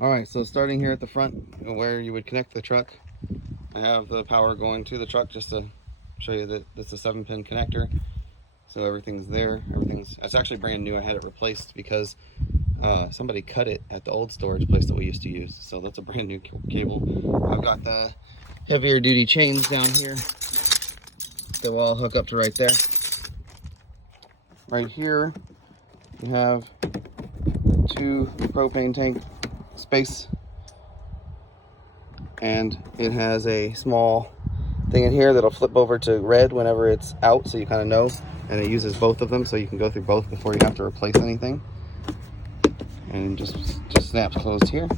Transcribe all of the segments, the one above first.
All right, so starting here at the front where you would connect the truck, I have the power going to the truck just to show you that it's a 7-pin connector. So everything's there. It's actually brand new. I had it replaced because somebody cut it at the old storage place that we used to use. So that's a brand new cable. I've got the heavier duty chains down here that will all hook up to right there. Right here, you have 2 propane tank space, and it has a small thing in here that'll flip over to red whenever it's out, so you kind of know, and it uses both of them, so you can go through both before you have to replace anything. And just snaps closed here.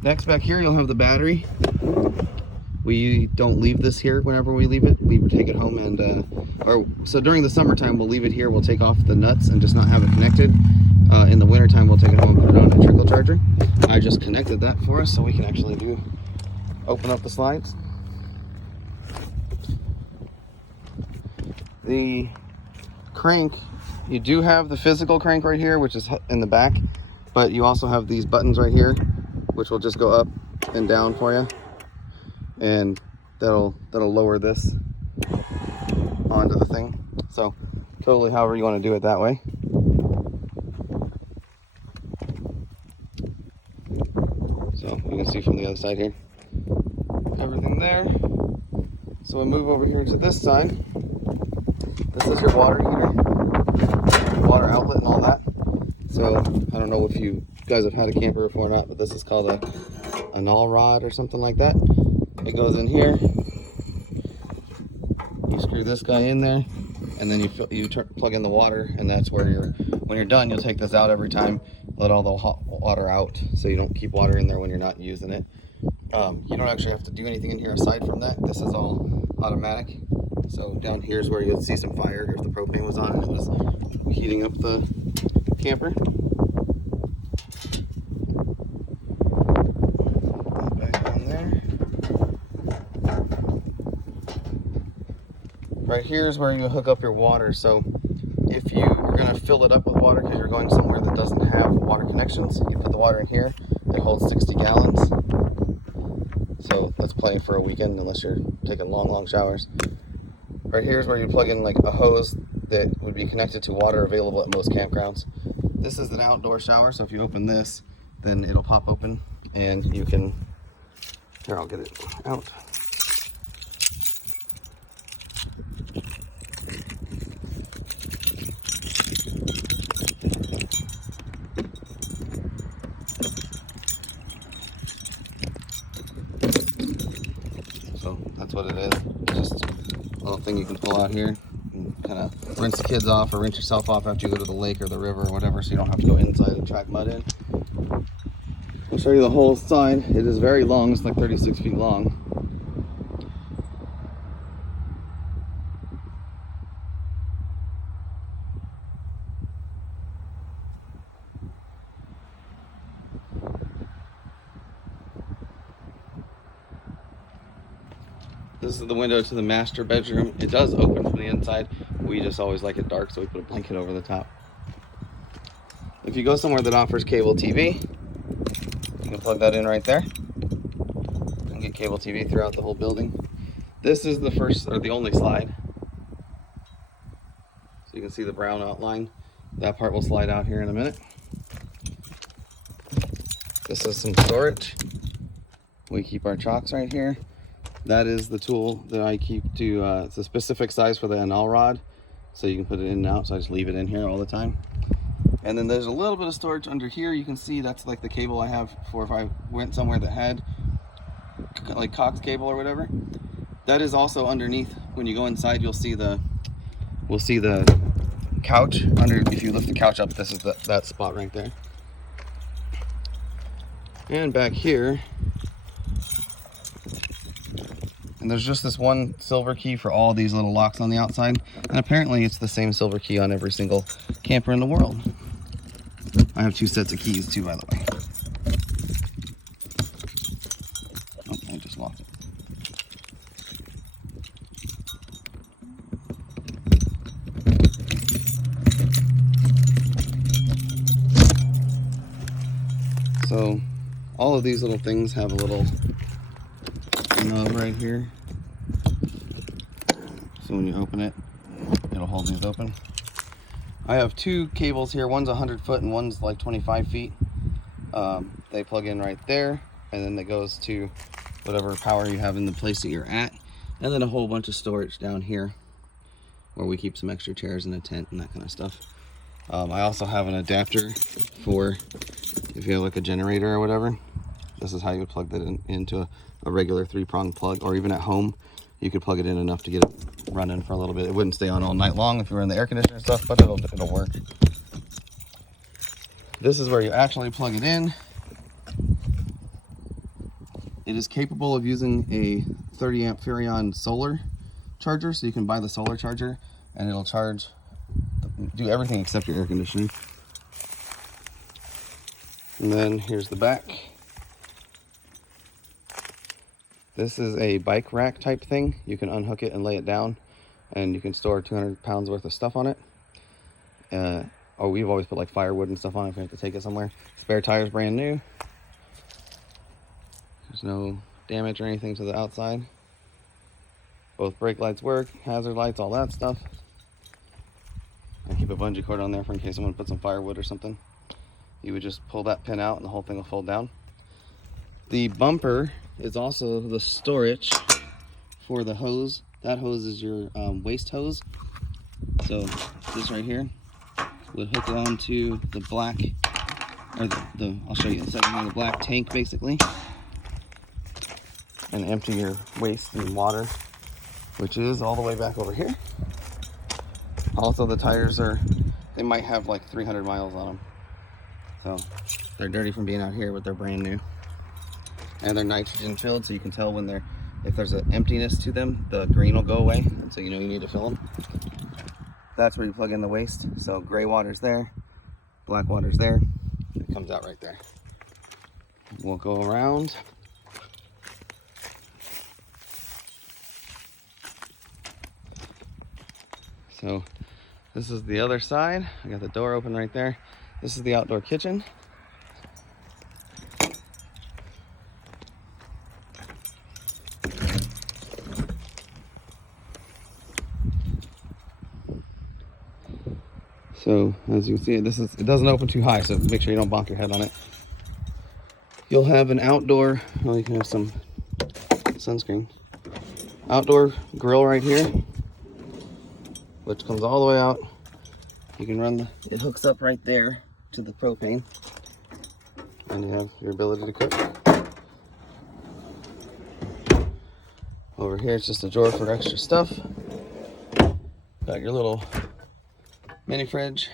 Next, back here you'll have the battery. We don't leave this here whenever we leave it. We take it home and so during the summertime we'll leave it here. We'll take off the nuts and just not have it connected. In the wintertime we'll take it home and put it on a trickle charger. I just connected that for us so we can actually open up the slides. The crank, you do have the physical crank right here, which is in the back, but you also have these buttons right here, which will just go up and down for you, and that'll lower this onto the thing. So totally however you want to do it that way. So you can see from the other side here, everything there. So we move over here to this side. This is your water heater, water outlet and all that. So I don't know if you guys have had a camper before or not, but this is called a null rod or something like that. It goes in here, you screw this guy in there, and then you plug in the water, and that's where when you're done, you'll take this out every time, let all the hot water out, so you don't keep water in there when you're not using it. You don't actually have to do anything in here aside from that. This is all automatic. So down here is where you'll see some fire if the propane was on and it was heating up the camper. Back down there. Right here is where you hook up your water. So if you are going to fill it up with water because you're going somewhere that doesn't have water connections, you put the water in here. It holds 60 gallons. So that's plenty for a weekend unless you're taking long showers. Right here is where you plug in like a hose that would be connected to water available at most campgrounds. This is an outdoor shower, so if you open this, then it'll pop open and you can, here, I'll get it out. So that's what it is. Just a little thing you can pull out here and kind of rinse the kids off or rinse yourself off after you go to the lake or the river or whatever, so you don't have to go inside and track mud in. I'll show you the whole side. It is very long. It's like 36 feet long. This is the window to the master bedroom. It does open from the inside. We just always like it dark, so we put a blanket over the top. If you go somewhere that offers cable TV, you can plug that in right there and get cable TV throughout the whole building. This is the first, or the only slide. So you can see the brown outline. That part will slide out here in a minute. This is some storage. We keep our chocks right here. That is the tool that I keep to, it's a specific size for the null rod, so you can put it in and out, so I just leave it in here all the time. And then there's a little bit of storage under here. You can see that's like the cable I have for if I went somewhere that had like Cox cable or whatever. That is also underneath. When you go inside, we'll see the couch under. If you lift the couch up, this is that spot right there. And back here, and there's just this one silver key for all these little locks on the outside. And apparently it's the same silver key on every single camper in the world. I have 2 sets of keys too, by the way. Oh, I just locked it. So all of these little things have a little nub right here. So when you open it, it'll hold these open. I have two cables here. One's 100 foot and one's like 25 feet. They plug in right there, and then it goes to whatever power you have in the place that you're at. And then a whole bunch of storage down here where we keep some extra chairs and a tent and that kind of stuff. I also have an adapter for if you have like a generator or whatever. This is how you would plug that into a regular 3-prong plug, or even at home you could plug it in enough to get it running for a little bit. It wouldn't stay on all night long if you were in the air conditioner and stuff, but it'll work. This is where you actually plug it in. It is capable of using a 30 amp Furion solar charger, so you can buy the solar charger and it'll charge, do everything except your air conditioning. And then here's the back. This is a bike rack type thing. You can unhook it and lay it down, and you can store 200 pounds worth of stuff on it. Oh, we've always put like firewood and stuff on it if we have to take it somewhere. Spare tire's brand new. There's no damage or anything to the outside. Both brake lights work, hazard lights, all that stuff. I keep a bungee cord on there for in case someone puts some firewood or something. You would just pull that pin out and the whole thing will fold down. The bumper is also the storage for the hose. That hose is your waste hose. So this right here would hook onto the black, or the I'll show you in a second, the black tank basically, and empty your waste and water, which is all the way back over here. Also, the tires they might have like 300 miles on them. So they're dirty from being out here, but they're brand new. And they're nitrogen filled, so you can tell when if there's an emptiness to them, the green will go away, and so you know you need to fill them. That's where you plug in the waste. So gray water's there, black water's there. It comes out right there. We'll go around. So this is the other side. I got the door open right there. This is the outdoor kitchen. So as you can see, it doesn't open too high, so make sure you don't bonk your head on it. You'll have an outdoor, well, you can have some sunscreen. Outdoor grill right here, which comes all the way out. You can run it hooks up right there to the propane, and you have your ability to cook. Over here, it's just a drawer for extra stuff. Got your little mini fridge.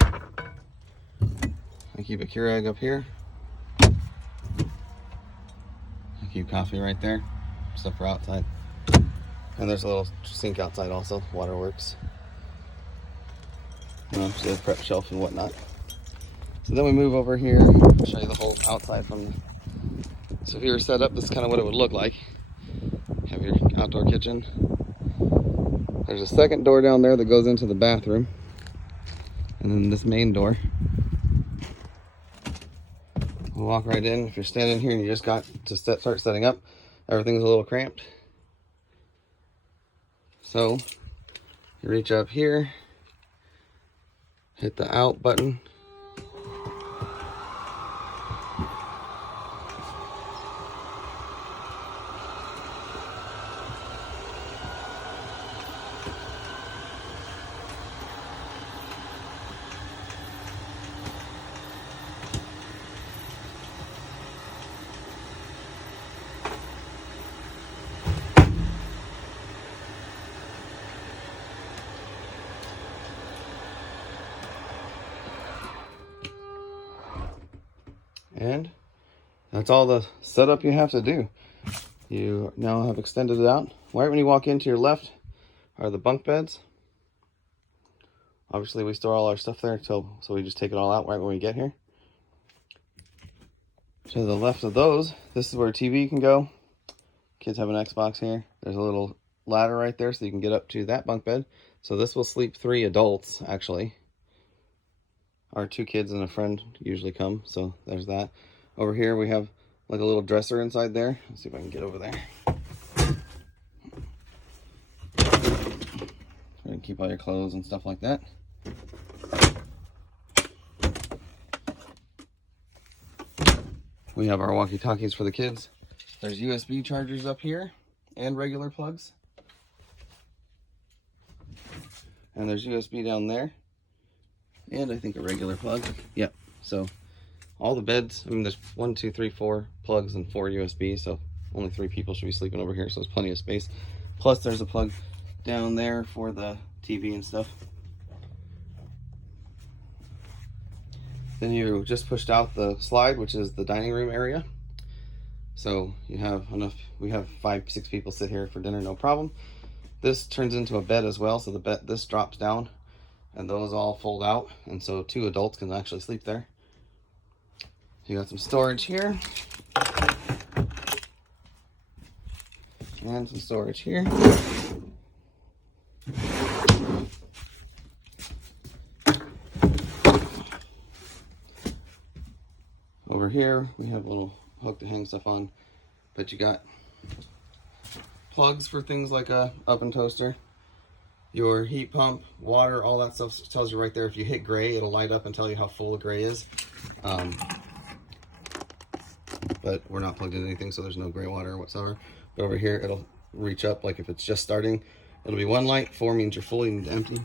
I keep a Keurig up here. I keep coffee right there, stuff for outside. And there's a little sink outside also, waterworks. So the prep shelf and whatnot. So then we move over here, I'll show you the whole outside so if you were set up, this is kind of what it would look like. Have your outdoor kitchen. There's a second door down there that goes into the bathroom. And then this main door. We'll walk right in. If you're standing here and you just got to start setting up, everything's a little cramped. So you reach up here, hit the out button. And that's all the setup you have to do. You now have extended it out. Right when you walk into your left are the bunk beds. Obviously we store all our stuff there, so we just take it all out right when we get here. To the left of those, this is where TV can go. Kids have an Xbox here. There's a little ladder right there so you can get up to that bunk bed. So this will sleep 3 adults actually. our 2 kids and a friend usually come, so there's that. Over here we have like a little dresser inside there. Let's see if I can get over there. You can keep all your clothes and stuff like that. We have our walkie-talkies for the kids. There's USB chargers up here and regular plugs. And there's USB down there. And I think a regular plug. Yep. So all the beds, I mean, there's 1, 2, 3, 4 plugs and 4 USB. So only 3 people should be sleeping over here. So there's plenty of space. Plus there's a plug down there for the TV and stuff. Then you just pushed out the slide, which is the dining room area. So you have enough, we have 5, 6 people sit here for dinner, no problem. This turns into a bed as well, so the bed, this drops down and those all fold out, and so 2 adults can actually sleep there. You got some storage here. And some storage here. Over here, we have a little hook to hang stuff on, but you got plugs for things like a oven toaster, your heat pump, water, all that stuff tells you right there. If you hit gray, it'll light up and tell you how full the gray is. But we're not plugged into anything, so there's no gray water whatsoever. But over here, it'll reach up, like if it's just starting, it'll be 1 light, 4 means you're fully empty.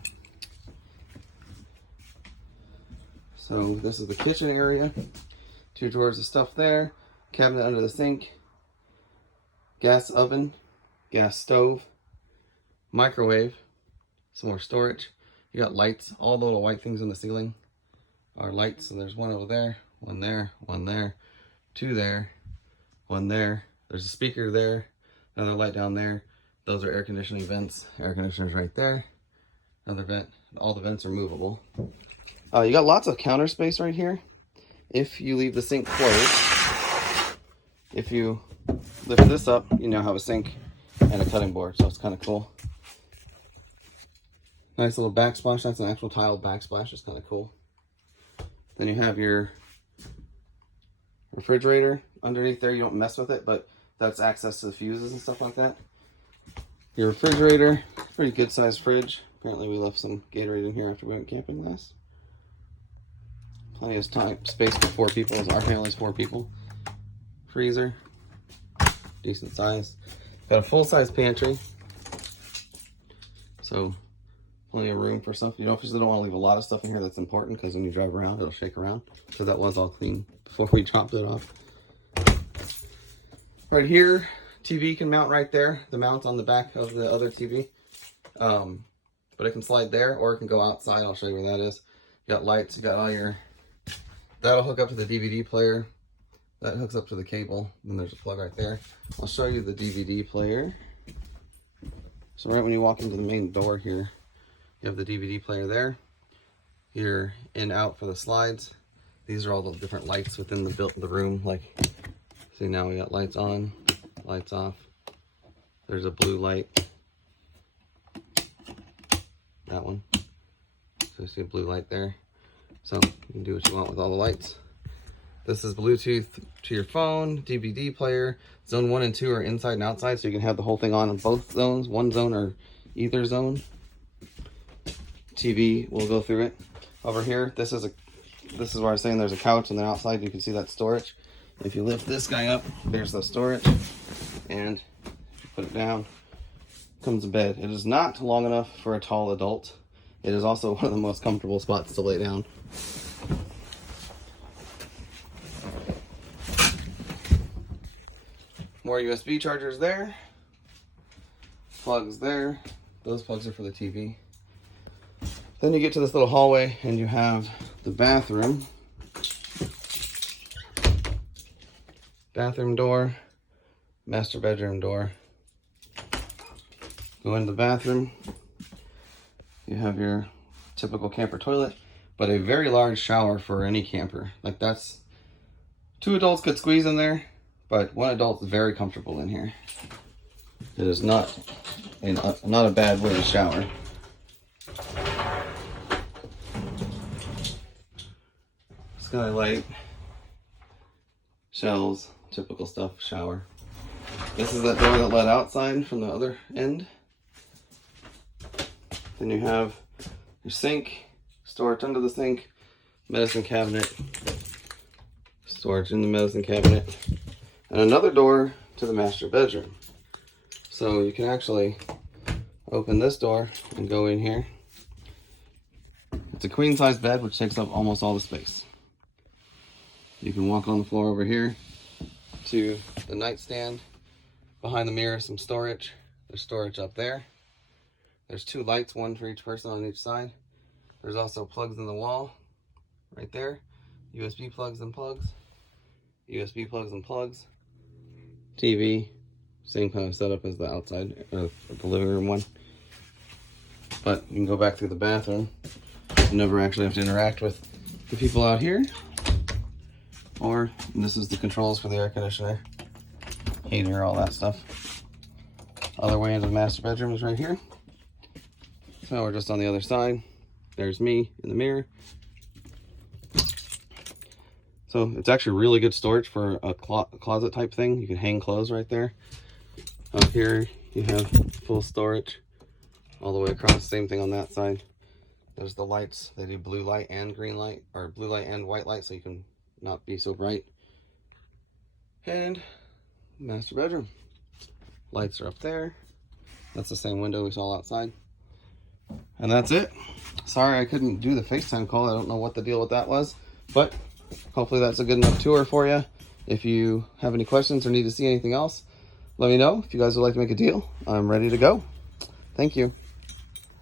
So this is the kitchen area. 2 drawers of stuff there, cabinet under the sink, gas oven, gas stove, microwave, some more storage. You got lights, all the little white things in the ceiling are lights. So there's 1 over there, 1 there, 1 there, 2 there, 1 there. There's a speaker there, another light down there. Those are air conditioning vents. Air conditioner's right there. Another vent. All the vents are movable. You got lots of counter space right here. If you leave the sink closed, if you lift this up, you now have a sink and a cutting board, so it's kind of cool. Nice little backsplash. That's an actual tile backsplash. It's kind of cool. Then you have your refrigerator underneath there. You don't mess with it, but that's access to the fuses and stuff like that. Your refrigerator, pretty good sized fridge. Apparently we left some Gatorade in here after we went camping last. Plenty of space for 4 people, as our family's 4 people. Freezer, decent size. Got a full size pantry. So plenty of room for stuff. You obviously don't want to leave a lot of stuff in here that's important, because when you drive around, it'll shake around. Because that was all clean before we dropped it off. Right here, TV can mount right there. The mount's on the back of the other TV. But it can slide there, or it can go outside. I'll show you where that is. You got lights, you got all your... That'll hook up to the DVD player. That hooks up to the cable. Then there's a plug right there. I'll show you the DVD player. So right when you walk into the main door here, you have the DVD player there. Your in out for the slides. These are all the different lights within the room. Like, see, now we got lights on, lights off. There's a blue light. That one. So you see a blue light there. So you can do what you want with all the lights. This is Bluetooth to your phone, DVD player. Zone 1 and 2 are inside and outside, so you can have the whole thing on in both zones, one zone or either zone. TV will go through it. Over here, this is where I was saying there's a couch, and then outside you can see that storage. If you lift this guy up, there's the storage, and if you put it down, comes a bed. It is not long enough for a tall adult. It is also one of the most comfortable spots to lay down. More USB chargers there. Plugs there. Those plugs are for the TV. Then you get to this little hallway and you have the bathroom. Bathroom door. Master bedroom door. Go into the bathroom. You have your typical camper toilet, but a very large shower for any camper. Like, that's 2 adults could squeeze in there, but 1 adult is very comfortable in here. It is not a bad way to shower. skylight, shelves, typical stuff, shower. This is that door that led outside from the other end. Then you have your sink, storage under the sink, medicine cabinet, storage in the medicine cabinet, and another door to the master bedroom. So you can actually open this door and go in here. It's a queen size bed, which takes up almost all the space. You can walk on the floor over here to the nightstand. Behind the mirror, some storage. There's storage up there. There's 2 lights, one for each person on each side. There's also plugs in the wall right there. USB plugs and plugs. USB plugs and plugs. TV, same kind of setup as the outside, or the living room one. But you can go back through the bathroom. You never actually have to interact with the people out here. Or this is the controls for the air conditioner, heater, all that stuff. Other way into the master bedroom is right here. So we're just on the other side. There's me in the mirror. So it's actually really good storage for a closet type thing. You can hang clothes right there. Up here you have full storage all the way across. Same thing on that side. There's the lights. They do blue light and green light, or blue light and white light, so you can not be so bright. And master bedroom. Lights are up there. That's the same window we saw outside. And that's it. Sorry I couldn't do the FaceTime call. I don't know what the deal with that was, but hopefully that's a good enough tour for you. If you have any questions or need to see anything else, let me know. If you guys would like to make a deal, I'm ready to go. Thank you.